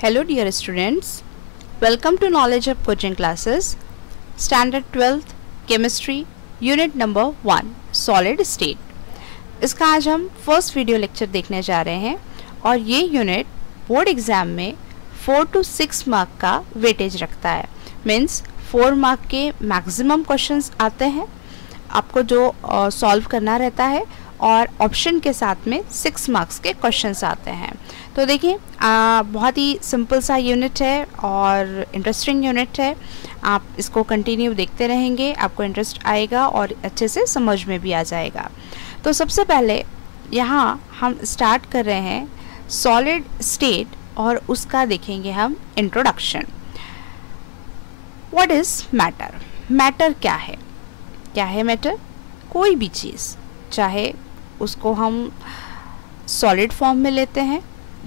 Hello dear students, welcome to Knowledge Up coaching classes, Standard 12th Chemistry, Unit number 1, Solid State। इसका आज हम first video lecture देखने जा रहे हैं और ये यूनिट बोर्ड एग्ज़ाम में 4 to 6 मार्क का वेटेज रखता है। मीन्स 4 मार्क के मैक्सिमम क्वेश्चंस आते हैं आपको जो सॉल्व करना रहता है और ऑप्शन के साथ में 6 मार्क्स के क्वेश्चंस आते हैं। तो देखिए बहुत ही सिंपल सा यूनिट है और इंटरेस्टिंग यूनिट है। आप इसको कंटिन्यू देखते रहेंगे, आपको इंटरेस्ट आएगा और अच्छे से समझ में भी आ जाएगा। तो सबसे पहले यहाँ हम स्टार्ट कर रहे हैं सॉलिड स्टेट और उसका देखेंगे हम introduction. What is matter? Matter क्या है? क्या है मैटर? कोई भी चीज़, चाहे उसको हम सॉलिड फॉर्म में लेते हैं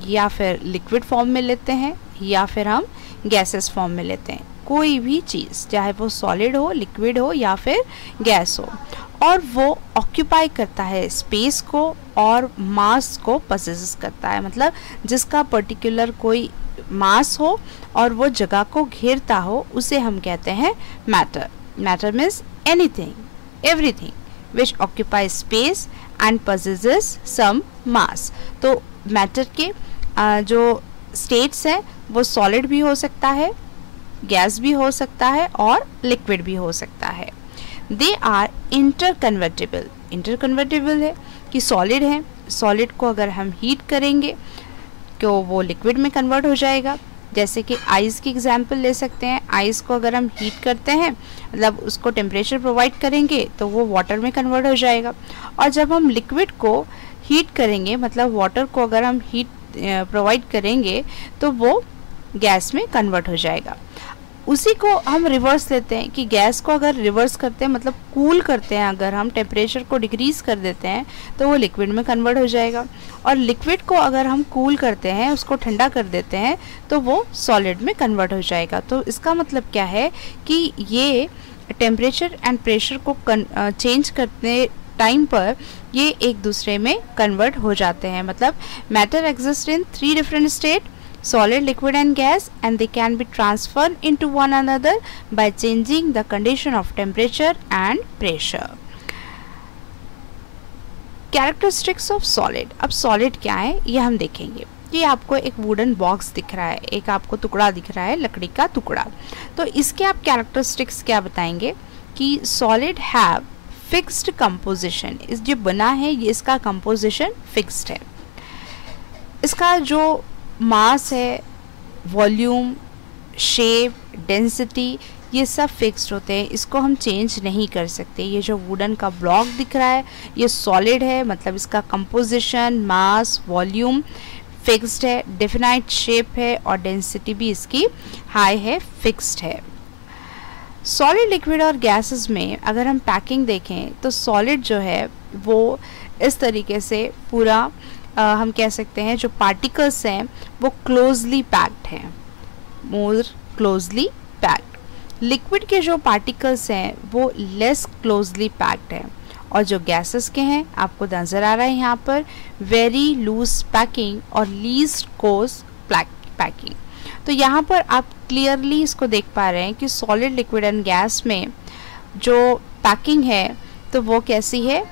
या फिर लिक्विड फॉर्म में लेते हैं या फिर हम गैसेस फॉर्म में लेते हैं, कोई भी चीज़ चाहे वो सॉलिड हो, लिक्विड हो या फिर गैस हो, और वो ऑक्यूपाई करता है स्पेस को और मास को पजेस करता है। मतलब जिसका पर्टिकुलर कोई मास हो और वो जगह को घेरता हो उसे हम कहते हैं matter. Matter means anything, everything which occupies space and possesses some mass। तो मैटर के जो स्टेट्स हैं वो सॉलिड भी हो सकता है, गैस भी हो सकता है और लिक्विड भी हो सकता है। They are interconvertible. इंटरकन्वर्टेबल है कि सॉलिड है, सॉलिड को अगर हम हीट करेंगे तो वो लिक्विड में कन्वर्ट हो जाएगा। जैसे कि आइस की एग्जांपल ले सकते हैं। आइस को अगर हम हीट करते हैं, मतलब उसको टेम्परेचर प्रोवाइड करेंगे तो वो वाटर में कन्वर्ट हो जाएगा। और जब हम लिक्विड को हीट करेंगे, मतलब वाटर को अगर हम हीट प्रोवाइड करेंगे तो वो गैस में कन्वर्ट हो जाएगा। उसी को हम रिवर्स लेते हैं कि गैस को अगर रिवर्स करते हैं, मतलब कूल करते हैं, अगर हम टेम्परेचर को डिक्रीज कर देते हैं तो वो लिक्विड में कन्वर्ट हो जाएगा। और लिक्विड को अगर हम कूल करते हैं, उसको ठंडा कर देते हैं तो वो सॉलिड में कन्वर्ट हो जाएगा। तो इसका मतलब क्या है कि ये टेम्परेचर एंड प्रेशर को चेंज करते टाइम पर ये एक दूसरे में कन्वर्ट हो जाते हैं। मतलब matter exist in 3 different state, solid, liquid and gas, and they can be transferred into one another by changing the condition of temperature and pressure। Characteristics of solid। अब solid क्या है ये हम देखेंगे। ये आपको एक वुडन बॉक्स दिख रहा है, एक आपको टुकड़ा दिख रहा है, लकड़ी का टुकड़ा। तो इसके आप कैरेक्टरिस्टिक्स क्या बताएंगे कि solid have fixed composition। इस जो बना है ये इसका composition fixed है। इसका जो मास है, वॉल्यूम, शेप, डेंसिटी, ये सब फिक्स्ड होते हैं, इसको हम चेंज नहीं कर सकते। ये जो वुडन का ब्लॉक दिख रहा है ये सॉलिड है, मतलब इसका कंपोजिशन, मास, वॉल्यूम फिक्स्ड है, डेफिनाइट शेप है और डेंसिटी भी इसकी हाई है, फिक्स्ड है। सॉलिड, लिक्विड और गैसेस में अगर हम पैकिंग देखें तो सॉलिड जो है वो इस तरीके से पूरा हम कह सकते हैं जो पार्टिकल्स हैं वो क्लोजली पैक्ड हैं, मोर क्लोजली पैक्ड। लिक्विड के जो पार्टिकल्स हैं वो लेस क्लोजली पैक्ड हैं और जो गैसेस के हैं आपको नज़र आ रहा है यहाँ पर वेरी लूज पैकिंग और लीस्ट कोर्स पैकिंग। तो यहाँ पर आप क्लियरली इसको देख पा रहे हैं कि सॉलिड, लिक्विड एंड गैस में जो पैकिंग है तो वो कैसी है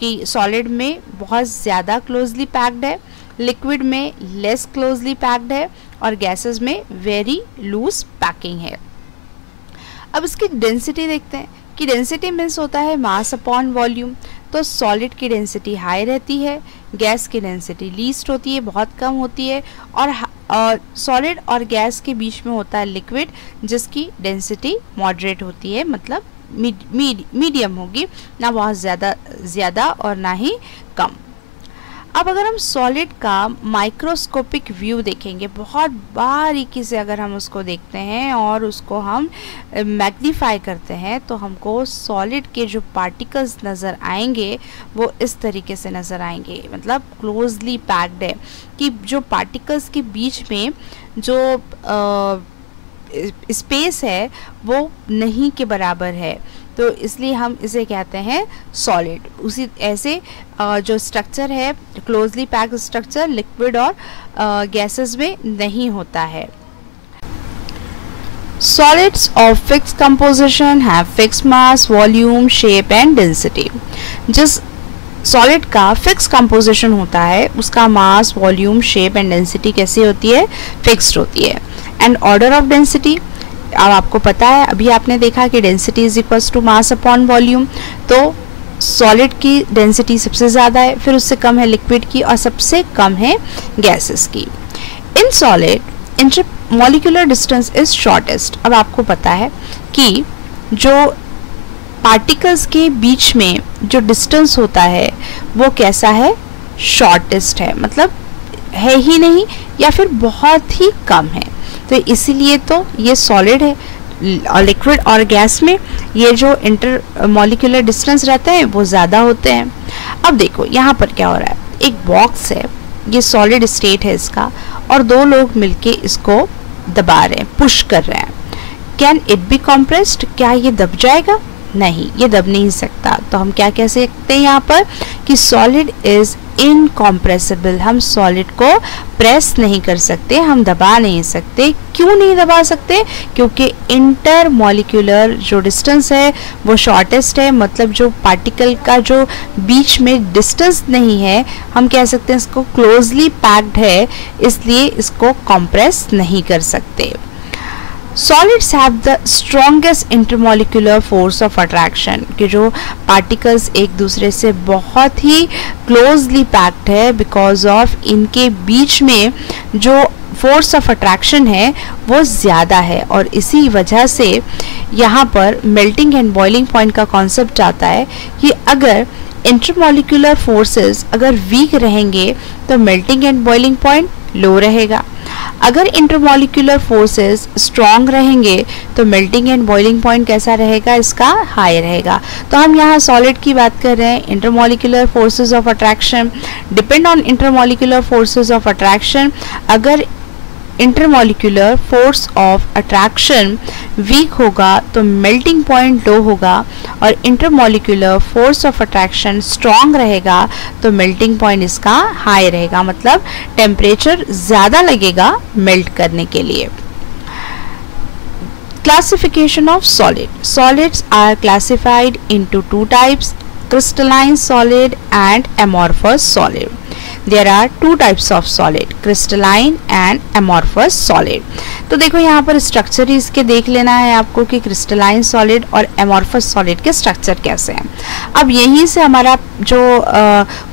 कि सॉलिड में बहुत ज़्यादा क्लोजली पैक्ड है, लिक्विड में लेस क्लोजली पैक्ड है और गैसेस में वेरी लूज पैकिंग है। अब इसकी डेंसिटी देखते हैं कि डेंसिटी मीन्स होता है मास अपॉन वॉल्यूम। तो सॉलिड की डेंसिटी हाई रहती है, गैस की डेंसिटी लीस्ट होती है, बहुत कम होती है। और सॉलिड और गैस के बीच में होता है लिक्विड जिसकी डेंसिटी मॉडरेट होती है, मतलब मीडियम होगी, ना बहुत ज़्यादा और ना ही कम। अब अगर हम सॉलिड का माइक्रोस्कोपिक व्यू देखेंगे, बहुत बारीकी से अगर हम उसको देखते हैं और उसको हम मैग्नीफाई करते हैं तो हमको सॉलिड के जो पार्टिकल्स नज़र आएंगे वो इस तरीके से नज़र आएंगे, मतलब क्लोजली पैक्ड है कि जो पार्टिकल्स के बीच में जो स्पेस है वो नहीं के बराबर है, तो इसलिए हम इसे कहते हैं सॉलिड। उसी ऐसे जो स्ट्रक्चर है क्लोजली पैक्ड स्ट्रक्चर लिक्विड और गैसेस में नहीं होता है। Solids of fixed composition have fixed mass, volume, shape and density। जिस सॉलिड का फिक्स कंपोजिशन होता है उसका मास, वॉल्यूम, शेप एंड डेंसिटी कैसी होती है? फिक्स्ड होती है। एंड ऑर्डर ऑफ डेंसिटी, अब आपको पता है, अभी आपने देखा कि density is equals to mass upon volume, तो सॉलिड की डेंसिटी सबसे ज़्यादा है, फिर उससे कम है लिक्विड की और सबसे कम है गैसेस की। In solid intermolecular distance is shortest. अब आपको पता है कि जो पार्टिकल्स के बीच में जो डिस्टेंस होता है वो कैसा है? शॉर्टेस्ट है, मतलब है ही नहीं या फिर बहुत ही कम है। तो इसीलिए तो ये सॉलिड है। लिक्विड और गैस में ये जो इंटरमॉलिक्यूलर डिस्टेंस रहते हैं वो ज़्यादा होते हैं। अब देखो यहाँ पर क्या हो रहा है, एक बॉक्स है, ये सॉलिड स्टेट है इसका, और दो लोग मिलके इसको दबा रहे हैं, पुश कर रहे हैं। Can it be compressed? क्या ये दब जाएगा? नहीं, ये दब नहीं सकता। तो हम क्या कह सकते हैं यहाँ पर कि सॉलिड इज इनकॉम्प्रेसिबल। हम सॉलिड को प्रेस नहीं कर सकते, हम दबा नहीं सकते। क्यों नहीं दबा सकते? क्योंकि इंटरमॉलिक्यूलर जो डिस्टेंस है वो शॉर्टेस्ट है, मतलब जो पार्टिकल का जो बीच में डिस्टेंस नहीं है, हम कह सकते हैं इसको क्लोजली पैक्ड है, इसलिए इसको कॉम्प्रेस नहीं कर सकते। Solids have the strongest intermolecular force of attraction, कि जो पार्टिकल्स एक दूसरे से बहुत ही क्लोजली पैक्ड है, बिकॉज ऑफ इनके बीच में जो फोर्स ऑफ अट्रैक्शन है वो ज़्यादा है, और इसी वजह से यहाँ पर मेल्टिंग एंड बॉइलिंग पॉइंट का कॉन्सेप्ट आता है कि अगर इंटरमॉलिक्यूलर फोर्सेस अगर वीक रहेंगे तो मेल्टिंग एंड बॉइलिंग पॉइंट लो रहेगा। अगर इंटरमॉलिक्यूलर फोर्सेस स्ट्रॉन्ग रहेंगे तो मेल्टिंग एंड बॉइलिंग पॉइंट कैसा रहेगा? इसका हाई रहेगा। तो हम यहाँ सॉलिड की बात कर रहे हैं। Intermolecular forces of attraction depend on intermolecular forces of attraction. अगर intermolecular force of attraction weak होगा तो मेल्टिंग पॉइंट लो होगा, और intermolecular force of attraction strong रहेगा तो मेल्टिंग पॉइंट इसका हाई रहेगा, मतलब टेम्परेचर ज़्यादा लगेगा मेल्ट करने के लिए। Classification of solid. Solids are classified into two types, crystalline solid and amorphous solid. There are two types of solid, crystalline and amorphous solid. तो देखो यहाँ पर स्ट्रक्चर ही इसके देख लेना है आपको कि क्रिस्टलाइन सॉलिड और एमॉर्फस सॉलिड के स्ट्रक्चर कैसे हैं। अब यहीं से हमारा जो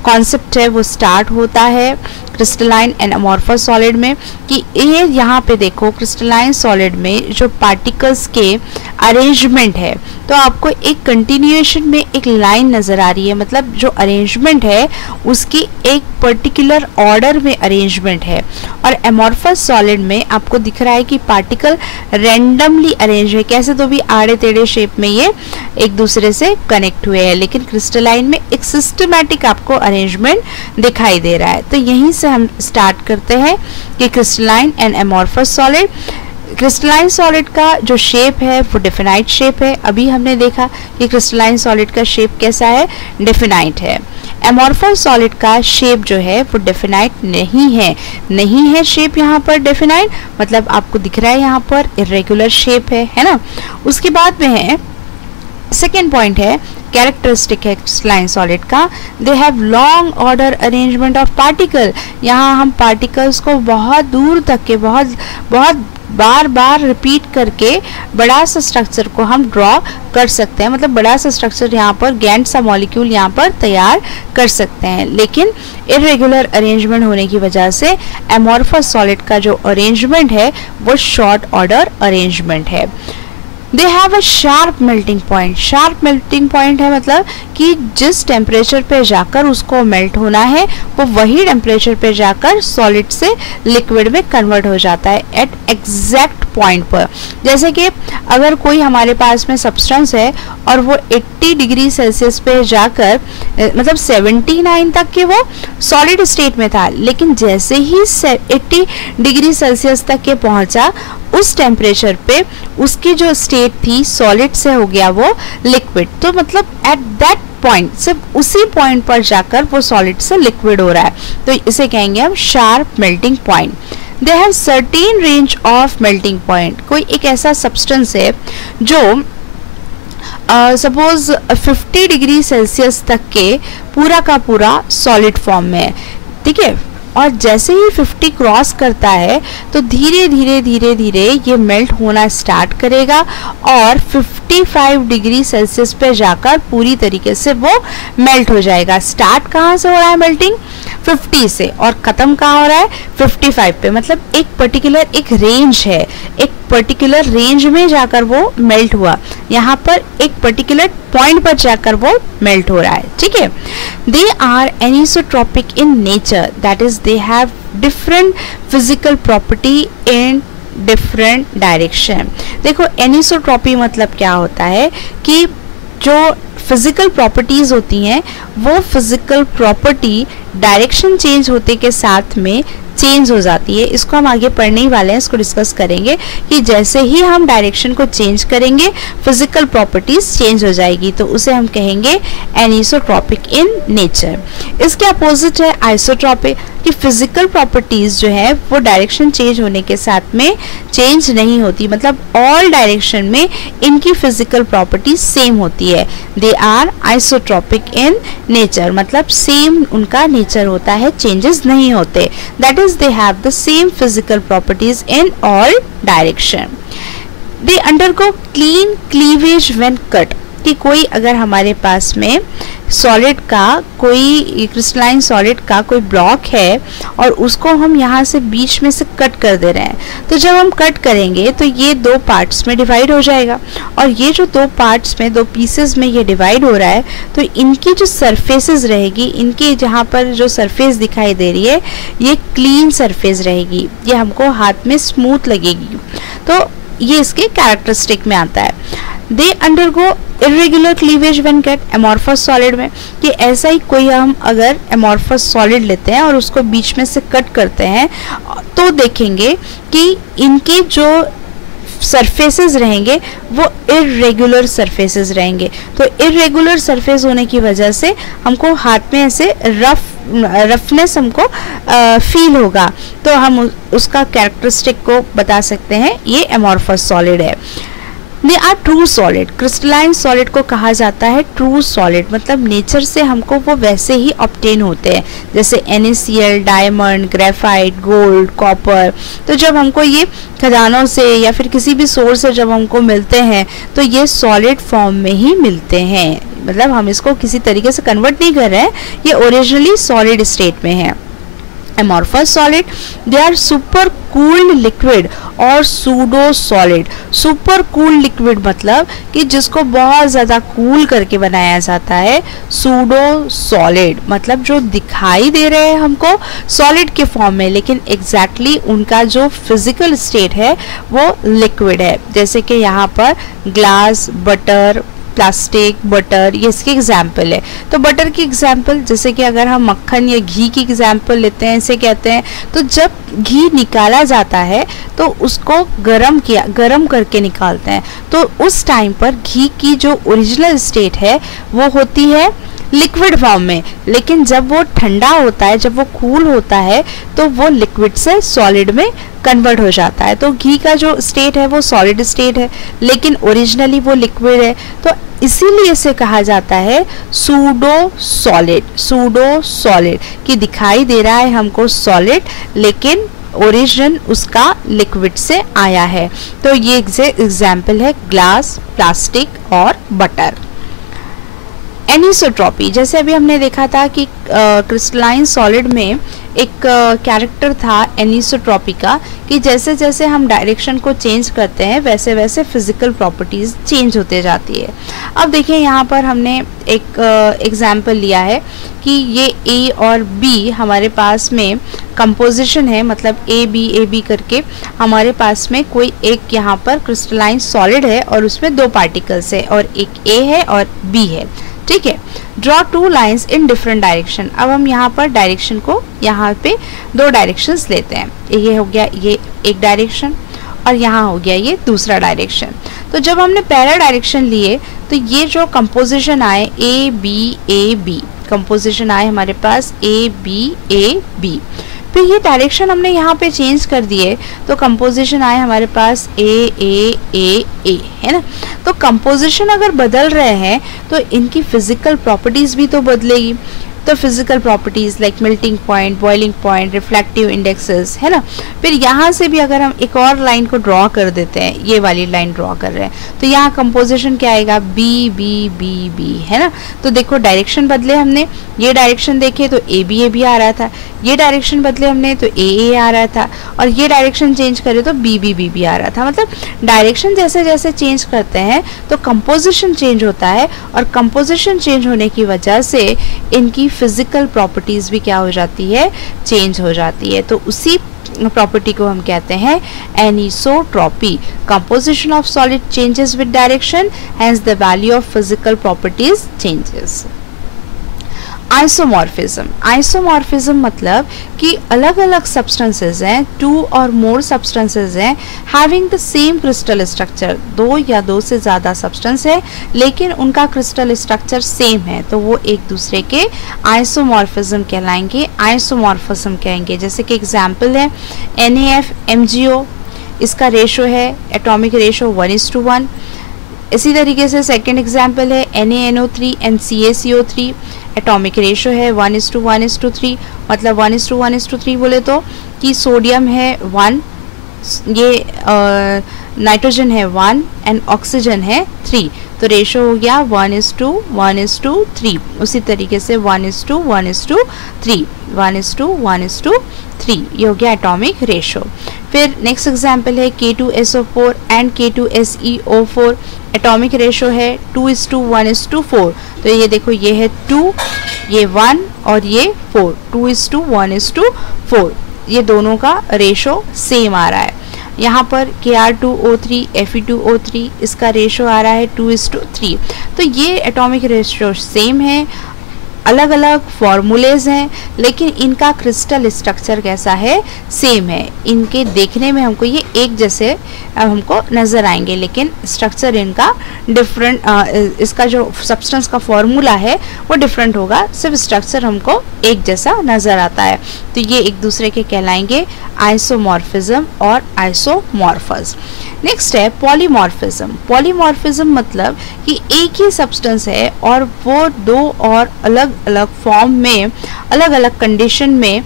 कॉन्सेप्ट है वो स्टार्ट होता है क्रिस्टलाइन एंड एमॉर्फस सॉलिड में, कि ये यहाँ पे देखो क्रिस्टलाइन सॉलिड में जो पार्टिकल्स के अरेंजमेंट है, तो आपको एक कंटिन्यूएशन में एक लाइन नज़र आ रही है, मतलब जो अरेंजमेंट है उसकी एक पर्टिकुलर ऑर्डर में अरेंजमेंट है। और एमॉर्फस सॉलिड में आपको दिख रहा है कि पार्टिकल रैंडमली अरेंज है, कैसे तो भी आड़े टेढ़े शेप में ये एक दूसरे से कनेक्ट हुए हैं, लेकिन क्रिस्टलाइन में एक सिस्टमैटिक आपको अरेंजमेंट दिखाई दे रहा है। तो यहीं से हम स्टार्ट करते हैं कि crystalline and amorphous solid. Crystalline solid का जो शेप है वो डेफिनाइट शेप है। अभी हमने देखा कि क्रिस्टलाइन सॉलिड का शेप कैसा है, डेफिनाइट है। एमॉर्फस सॉलिड का शेप जो है वो डेफिनाइट नहीं है शेप यहाँ पर डेफिनाइट, मतलब आपको दिख रहा है यहाँ पर इरेगुलर शेप है ना। उसके बाद में है सेकेंड पॉइंट है कैरेक्टरिस्टिक है क्रिस्टलाइन सॉलिड का, they have long order arrangement of particle. यहाँ हम पार्टिकल्स को बहुत दूर तक के बहुत बार बार रिपीट करके बड़ा सा स्ट्रक्चर को हम ड्रॉ कर सकते हैं, मतलब बड़ा सा स्ट्रक्चर यहाँ पर गैंट सा मॉलिक्यूल यहाँ पर तैयार कर सकते हैं। लेकिन इरेगुलर अरेंजमेंट होने की वजह से एमॉर्फस सॉलिड का जो अरेंजमेंट है वो शॉर्ट ऑर्डर अरेंजमेंट है। They have a sharp melting point. Sharp melting point है मतलब कि जिस टेम्परेचर पे जाकर उसको मेल्ट होना है वो वही टेम्परेचर पे जाकर सॉलिड से लिक्विड में कन्वर्ट हो जाता है एट एग्जैक्ट पॉइंट पर। जैसे कि अगर कोई हमारे पास में सब्सटेंस है और वो 80 डिग्री सेल्सियस पे जाकर मतलब 79 तक के वो सॉलिड स्टेट में था, लेकिन जैसे ही 80 डिग्री सेल्सियस तक के पहुंचा उस टेम्परेचर पे उसकी जो स्टेट थी सॉलिड से हो गया वो लिक्विड। तो मतलब एट दैट पॉइंट, सिर्फ उसी पॉइंट पर जाकर वो सॉलिड से लिक्विड हो रहा है, तो इसे कहेंगे हम sharp melting point. They have certain range of melting point. कोई एक ऐसा सब्सटेंस है जो सपोज 50 डिग्री सेल्सियस तक के पूरा का पूरा सॉलिड फॉर्म में है, ठीक है, और जैसे ही 50 क्रॉस करता है तो धीरे धीरे धीरे धीरे ये मेल्ट होना स्टार्ट करेगा और 55 डिग्री सेल्सियस पे जाकर पूरी तरीके से वो मेल्ट हो जाएगा। स्टार्ट कहाँ से हो रहा है मेल्टिंग? 50 से, और ख़त्म कहाँ हो रहा है? 55 पे। मतलब एक पर्टिकुलर एक रेंज है, एक पर्टिकुलर रेंज में जाकर वो मेल्ट हुआ, यहाँ पर एक पर्टिकुलर पॉइंट पर जाकर वो मेल्ट हो रहा है, ठीक है। They are anisotropic in nature, that is they have different physical property in different direction. देखो एनिसोट्रॉपी मतलब क्या होता है कि जो फिजिकल प्रॉपर्टीज होती हैं वो फिजिकल प्रॉपर्टी डायरेक्शन चेंज होते के साथ में चेंज हो जाती है। इसको हम आगे पढ़ने ही वाले हैं, इसको डिस्कस करेंगे कि जैसे ही हम डायरेक्शन को चेंज करेंगे फिजिकल प्रॉपर्टीज चेंज हो जाएगी, तो उसे हम कहेंगे एनिसोट्रॉपिक इन नेचर। इसके अपोजिट है आइसोट्रॉपिक, कि फिजिकल प्रॉपर्टीज जो है वो डायरेक्शन चेंज होने के साथ में चेंज नहीं होती, मतलब ऑल डायरेक्शन में इनकी फिजिकल प्रॉपर्टी सेम होती है। They are isotropic in nature, मतलब सेम उनका नेचर होता है, चेंजेस नहीं होते। That is they have the same physical properties in all direction. They undergo clean cleavage when cut, कि कोई अगर हमारे पास में सॉलिड का कोई क्रिस्टलाइन सॉलिड का कोई ब्लॉक है और उसको हम यहाँ से बीच में से कट कर दे रहे हैं, तो जब हम कट करेंगे तो ये दो पार्ट्स में डिवाइड हो जाएगा, और ये जो दो पार्ट्स में, दो पीसेस में ये डिवाइड हो रहा है, तो इनकी जो सरफेसेस रहेगी, इनके जहाँ पर जो सरफेस दिखाई दे रही है ये क्लीन सरफेस रहेगी, ये हमको हाथ में स्मूथ लगेगी, तो ये इसके कैरेक्टरिस्टिक में आता है। They undergo irregular cleavage when get amorphous solid में, कि ऐसा ही कोई हम अगर एमॉर्फस सॉलिड लेते हैं और उसको बीच में से कट करते हैं तो देखेंगे कि इनके जो सरफेसेस रहेंगे वो इरेगुलर सरफेसेस रहेंगे। तो इरेगुलर सरफेस होने की वजह से हमको हाथ में ऐसे रफनेस हमको फील होगा, तो हम उसका कैरेक्टरिस्टिक को बता सकते हैं ये एमॉर्फस सॉलिड है। They are true solid, crystalline solid को कहा जाता है ट्रू सॉलिड, मतलब नेचर से हमको वो वैसे ही ऑब्टेन होते हैं, जैसे NaCl, diamond, graphite, gold, copper. तो जब हमको ये खदानों से या फिर किसी भी सोर्स से जब हमको मिलते हैं तो ये सॉलिड फॉर्म में ही मिलते हैं, मतलब हम इसको किसी तरीके से कन्वर्ट नहीं कर रहे हैं, ये ओरिजिनली सॉलिड स्टेट में है। amorphous solid, they are super cooled liquid और pseudo solid. Super cool liquid मतलब कि जिसको बहुत ज़्यादा कूल करके बनाया जाता है। सूडो सॉलिड मतलब जो दिखाई दे रहे हैं हमको सॉलिड के फॉर्म में, लेकिन एग्जैक्टली उनका जो फिजिकल स्टेट है वो लिक्विड है। जैसे कि यहाँ पर ग्लास, बटर, प्लास्टिक, बटर, ये इसके एग्जाम्पल है। तो बटर की एग्जाम्पल जैसे कि अगर हम मक्खन या घी की एग्जाम्पल लेते हैं, इसे कहते हैं तो जब घी निकाला जाता है तो उसको गरम करके निकालते हैं, तो उस टाइम पर घी की जो ओरिजिनल स्टेट है वो होती है लिक्विड फॉर्म में, लेकिन जब वो ठंडा होता है, जब वो कूल होता है तो वो लिक्विड से सॉलिड में कन्वर्ट हो जाता है। तो घी का जो स्टेट है वो सॉलिड स्टेट है, लेकिन ओरिजिनली वो लिक्विड है, तो इसीलिए इसे कहा जाता है सूडो सॉलिड। सूडो सॉलिड कि दिखाई दे रहा है हमको सॉलिड, लेकिन ओरिजिन उसका लिक्विड से आया है। तो ये एग्जाम्पल है ग्लास, प्लास्टिक और बटर। एनिसोट्रॉपी, जैसे अभी हमने देखा था कि क्रिस्टलाइन सॉलिड में एक कैरेक्टर था एनिसोट्रॉपी का, कि जैसे जैसे हम डायरेक्शन को चेंज करते हैं वैसे वैसे फिजिकल प्रॉपर्टीज चेंज होते जाती है। अब देखिए यहाँ पर हमने एक एग्जाम्पल लिया है कि ये ए और बी हमारे पास में कंपोजिशन है, मतलब ए बी करके हमारे पास में कोई एक यहाँ पर क्रिस्टलाइन सॉलिड है और उसमें दो पार्टिकल्स है और एक ए है और बी है, ठीक है। Draw two lines in different direction. अब हम यहाँ पर डायरेक्शन को यहाँ पे दो डायरेक्शंस लेते हैं, ये हो गया ये एक डायरेक्शन और यहाँ हो गया ये दूसरा डायरेक्शन। तो जब हमने पहला डायरेक्शन लिए तो ये जो कंपोजिशन आए ए बी कंपोजिशन आए हमारे पास ए बी, फिर ये डायरेक्शन हमने यहाँ पे चेंज कर दिए तो कंपोजिशन आए हमारे पास ए है ना। तो कंपोजिशन अगर बदल रहे हैं तो इनकी फिजिकल प्रॉपर्टीज भी तो बदलेगी। तो physical properties like melting point, boiling point, reflective indexes, है ना। फिर यहाँ से भी अगर हम एक और लाइन को ड्रॉ कर देते हैं, ये वाली लाइन ड्रॉ कर रहे हैं तो यहाँ कंपोजिशन क्या आएगा बी, है ना। तो देखो डायरेक्शन बदले हमने, ये डायरेक्शन देखे तो ए बी आ रहा था, ये डायरेक्शन बदले हमने तो ए आ रहा था, और ये डायरेक्शन चेंज करे तो बी आ रहा था। मतलब डायरेक्शन जैसे जैसे चेंज करते हैं तो कंपोजिशन चेंज होता है, और कंपोजिशन चेंज होने की वजह से इनकी फिजिकल प्रॉपर्टीज भी क्या हो जाती है, चेंज हो जाती है। तो उसी प्रॉपर्टी को हम कहते हैं anisotropy. Composition of solid changes with direction, hence the value of physical properties changes. Isomorphism, isomorphism मतलब कि अलग अलग सब्सटेंसेस हैं, टू और मोर सब्सटेंसेस हैं having the same crystal structure, दो या दो से ज़्यादा सब्सटेंस है लेकिन उनका क्रिस्टल स्ट्रक्चर सेम है, तो वो एक दूसरे के आइसोमॉर्फिज्म कहलाएंगे, आइसोमॉर्फिज्म कहेंगे। जैसे कि एग्जाम्पल है NaF-MgO, इसका रेशो है एटॉमिक रेशो 1:1। इसी तरीके से सेकेंड एग्जाम्पल है NaNO3 and CaCO3, atomic ratio है 1:1:3, मतलब 1:1:3 बोले तो कि सोडियम है 1, ये नाइट्रोजन है 1 एंड ऑक्सीजन है 3, तो रेशो हो गया 1:1:3। उसी तरीके से 1:1:3, 1:1:3, ये हो गया एटॉमिक रेशो। फिर नेक्स्ट एग्जाम्पल है K2SO4 and K2SeO4, atomic ratio है 2:1:4, तो ये देखो ये है 2, ये 1 और ये 4, 2:1:4, ये दोनों का रेशो सेम आ रहा है। यहाँ पर Kr2O3 Fe2O3, इसका रेशो आ रहा है 2:3, तो ये एटॉमिक रेशो सेम है, अलग अलग फॉर्मूलेज हैं लेकिन इनका क्रिस्टल स्ट्रक्चर कैसा है, सेम है। इनके देखने में हमको ये एक जैसे हमको नज़र आएंगे लेकिन स्ट्रक्चर इनका डिफरेंट, इसका जो सब्सटेंस का फॉर्मूला है वो डिफरेंट होगा, सिर्फ स्ट्रक्चर हमको एक जैसा नज़र आता है। तो ये एक दूसरे के कहलाएंगे आइसोमॉर्फिज्म और आइसोमॉर्फस। नेक्स्ट है पॉलीमॉर्फिज्म। पॉलीमॉर्फिज्म मतलब कि एक ही सब्सटेंस है और वो दो और अलग अलग फॉर्म में, अलग अलग कंडीशन में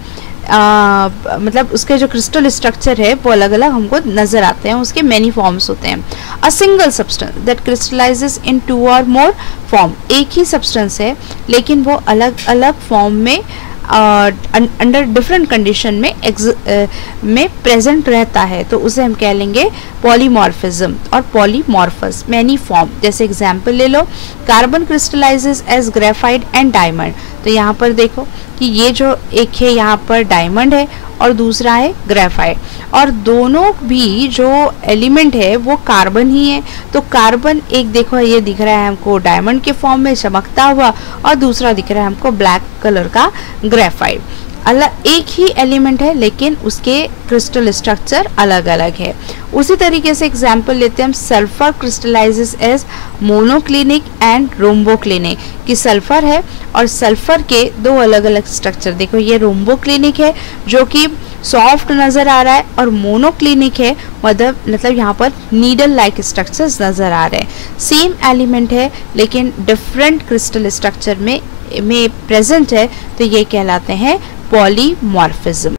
मतलब उसके जो क्रिस्टल स्ट्रक्चर है वो अलग अलग हमको नजर आते हैं, उसके मैनी फॉर्म्स होते हैं। A single substance that crystallizes in 2 और मोर फॉर्म, एक ही सब्सटेंस है लेकिन वो अलग अलग फॉर्म में अंडर डिफरेंट कंडीशन में प्रेजेंट रहता है, तो उसे हम कह लेंगे पॉलीमॉर्फिज्म और पॉलीमॉर्फस, मैनी फॉर्म। जैसे एग्जांपल ले लो, carbon crystallizes as graphite and diamond, तो यहाँ पर देखो कि ये जो एक है यहाँ पर डायमंड है और दूसरा है ग्रेफाइट, और दोनों भी जो एलिमेंट है वो कार्बन ही है। तो कार्बन एक देखो ये दिख रहा है हमको डायमंड के फॉर्म में चमकता हुआ, और दूसरा दिख रहा है हमको ब्लैक कलर का ग्रेफाइट। अलग एक ही एलिमेंट है लेकिन उसके क्रिस्टल स्ट्रक्चर अलग अलग है। उसी तरीके से एग्जाम्पल लेते हैं हम, sulphur crystallizes as monoclinic and rhomboclinic, कि सल्फर है और सल्फर के दो अलग अलग स्ट्रक्चर, देखो ये रोम्बोक्लिनिक है जो कि सॉफ्ट नज़र आ रहा है, और मोनोक्लिनिक है मतलब यहाँ पर नीडल लाइक स्ट्रक्चर्स नज़र आ रहे हैं। सेम एलिमेंट है लेकिन डिफरेंट क्रिस्टल स्ट्रक्चर में प्रेजेंट है, तो ये कहलाते हैं पॉलीमॉर्फिज्म।